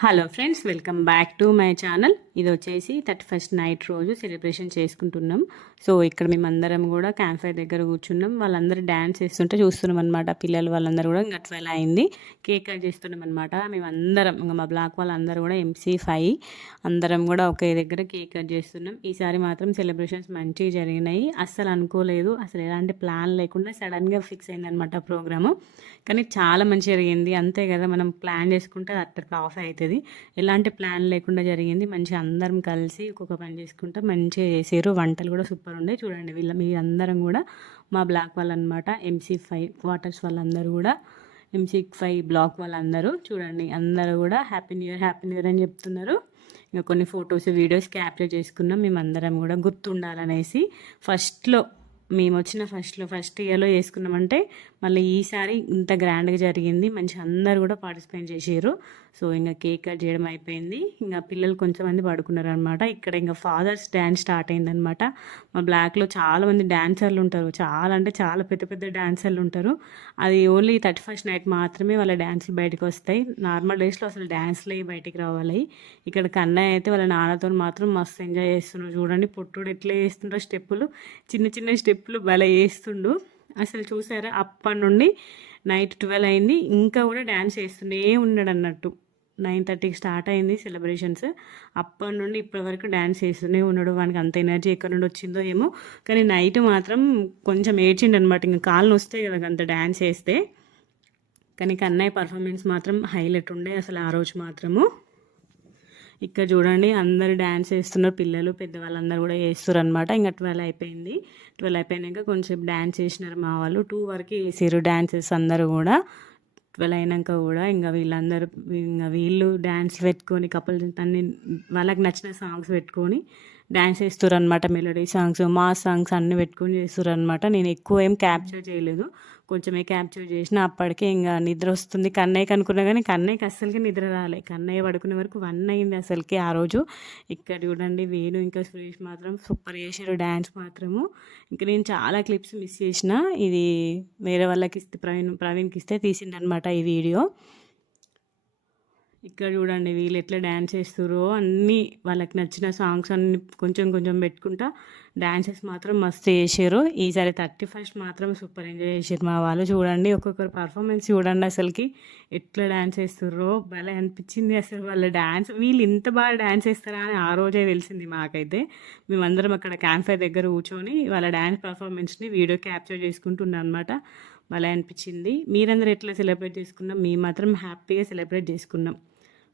Hello friends, welcome back to my channel. ఇది వచ్చేసి 31st night రోజు సెలబ్రేషన్ చేసుకుంటున్నాం. సో ఇక్కడ మేమందరం కూడా క్యాంప్ ఫైర్ దగ్గర కూర్చున్నాం. వాళ్ళందరూ డ్యాన్స్ చేస్తుంటే చూస్తున్నాం అనమాట. పిల్లలు వాళ్ళందరూ కూడా ఇంకా 12 అయింది. కేక్ కట్ చేస్తున్నాం అనమాట. మేమందరం ఇంకా మా బ్లాక్ వాళ్ళందరూ కూడా MC5 అందరం కూడా ఒకే దగ్గర కేక్ కట్ చేస్తున్నాం. ఈసారి మాత్రం సెలబ్రేషన్స్ మంచిగా జరిగినాయి. అస్సలు అనుకోలేదు, అసలు ఎలాంటి ప్లాన్ లేకుండా సడన్గా ఫిక్స్ అయిందనమాట ప్రోగ్రాము. కానీ చాలా మంచిగా జరిగింది. అంతే కదా, మనం ప్లాన్ చేసుకుంటే అట్టర్ ఆఫ్ అవుతుంది. ఎలాంటి ప్లాన్ లేకుండా జరిగింది. మంచిగా అందరం కలిసి ఒక్కొక్క పని చేసుకుంటా మంచిగా చేసారు. వంటలు కూడా సూపర్ ఉండే. చూడండి, మీ అందరం కూడా మా బ్లాక్ వాళ్ళనమాట. MC5 క్వార్టర్స్ వాళ్ళందరూ కూడా, MC5 బ్లాక్ వాళ్ళందరూ చూడండి, అందరూ కూడా హ్యాపీ న్యూ ఇయర్ అని చెప్తున్నారు. ఇంకా కొన్ని ఫొటోస్ వీడియోస్ క్యాప్చర్ చేసుకున్నాం. మేమందరం కూడా గుర్తుండాలనేసి మేము వచ్చిన ఫస్ట్ ఇయర్లో చేసుకున్నామంటే మళ్ళీ ఈసారి ఇంత గ్రాండ్గా జరిగింది. మంచిగా అందరు కూడా పార్టిసిపేట్ చేసారు. సో ఇంకా కేక్ కట్ చేయడం అయిపోయింది. ఇంకా పిల్లలు కొంచెంమంది పడుకున్నారు అనమాట. ఇక్కడ ఇంకా ఫాదర్స్ డ్యాన్స్ స్టార్ట్ అయిందనమాట. మా బ్లాక్లో చాలామంది డ్యాన్సర్లు ఉంటారు. చాలా అంటే చాలా పెద్ద పెద్ద డ్యాన్సర్లు ఉంటారు. అది ఓన్లీ 31st నైట్ మాత్రమే వాళ్ళ డ్యాన్సులు బయటకు వస్తాయి. నార్మల్ డేస్లో అసలు డ్యాన్స్లే బయటికి రావాలి. ఇక్కడ కన్నయ్య అయితే వాళ్ళ నాన్నతో మాత్రం మస్తు ఎంజాయ్ చేస్తున్నారు. చూడండి పొట్టుడు ఎట్లా చేస్తుండో స్టెప్పులు, చిన్న చిన్న స్టెప్పులు భలే వేస్తుండు. అసలు చూసారా, అప్పటి నుండి నైట్ 12 అయింది, ఇంకా కూడా డ్యాన్స్ చేస్తుండే ఉన్నాడు అన్నట్టు. 9:30కి స్టార్ట్ అయింది సెలబ్రేషన్స్. అప్పటి నుండి ఇప్పటి వరకు డ్యాన్స్ చేస్తూనే ఉన్నాడు. వానికి అంత ఎనర్జీ ఎక్కడి నుండి వచ్చిందో ఏమో, కానీ నైట్ మాత్రం కొంచెం ఏడ్చిండు అనమాట. ఇంకా కాళ్ళు వస్తాయి కదా అంత డ్యాన్స్ చేస్తే. కానీ కన్నయ్య పర్ఫార్మెన్స్ మాత్రం హైలైట్ ఉండే అసలు ఆ రోజు మాత్రము. ఇక్కడ చూడండి, అందరు డ్యాన్స్ చేస్తున్నారు. పిల్లలు పెద్దవాళ్ళందరూ కూడా చేస్తారు అనమాట. ఇంకా 12 అయిపోయింది. 12 అయిపోయినాక కొంచెం డ్యాన్స్ చేసినారు మా వాళ్ళు. 2 వరకు వేసారు డ్యాన్సెస్ అందరూ కూడా. 12 అయినాక కూడా ఇంకా వీళ్ళు డ్యాన్స్ పెట్టుకొని కపుల్ అన్ని వాళ్ళకి నచ్చిన సాంగ్స్ పెట్టుకొని డ్యాన్స్ చేస్తారు అనమాట. మెలోడీ సాంగ్స్, మాస్ సాంగ్స్ అన్నీ పెట్టుకొని చేస్తారు అనమాట. నేను ఎక్కువ ఏం క్యాప్చర్ చేయలేదు, కొంచెమే క్యాప్చర్ చేసిన. అప్పటికే ఇంకా నిద్ర వస్తుంది కన్నయ్యకి అనుకున్నా, కానీ కన్నయ్యకి అస్సలకి నిద్ర రాలే. కన్నయ్య పడుకునే వరకు 1 అయింది అసలుకి ఆ రోజు. ఇక్కడ చూడండి, వేణు ఇంకా సురేష్ మాత్రం సూపర్ చేసారు డ్యాన్స్ మాత్రము. ఇంకా నేను చాలా క్లిప్స్ మిస్ చేసిన. ఇది వేరే వాళ్ళకి ఇస్తే ప్రవీణ్కి ఇస్తే తీసిండనమాట ఈ వీడియో. ఇక్కడ చూడండి వీళ్ళు ఎట్లా డ్యాన్స్ చేస్తారో, అన్నీ వాళ్ళకి నచ్చిన సాంగ్స్ అన్ని కొంచెం కొంచెం పెట్టుకుంటా డ్యాన్సెస్ మాత్రం మస్తు చేసారు. ఈసారి 31st మాత్రం సూపర్ ఎంజాయ్ చేసారు మా వాళ్ళు. చూడండి ఒక్కొక్కరు పర్ఫార్మెన్స్ చూడండి, అసలుకి ఎట్లా డ్యాన్స్ చేస్తారో భలే అనిపించింది. అసలు వాళ్ళ డ్యాన్స్, వీళ్ళు ఇంత బాగా డ్యాన్స్ చేస్తారా అని ఆ రోజే తెలిసింది మాకైతే. మేమందరం అక్కడ క్యాంప్ ఫైర్ దగ్గర కూర్చొని వాళ్ళ డ్యాన్స్ పర్ఫార్మెన్స్ని వీడియో క్యాప్చర్ చేసుకుంటున్నాం అనమాట. భలే అనిపించింది. మీరందరూ ఎట్లా సెలబ్రేట్ చేసుకున్నాం? మేము మాత్రం హ్యాపీగా సెలబ్రేట్ చేసుకున్నాం.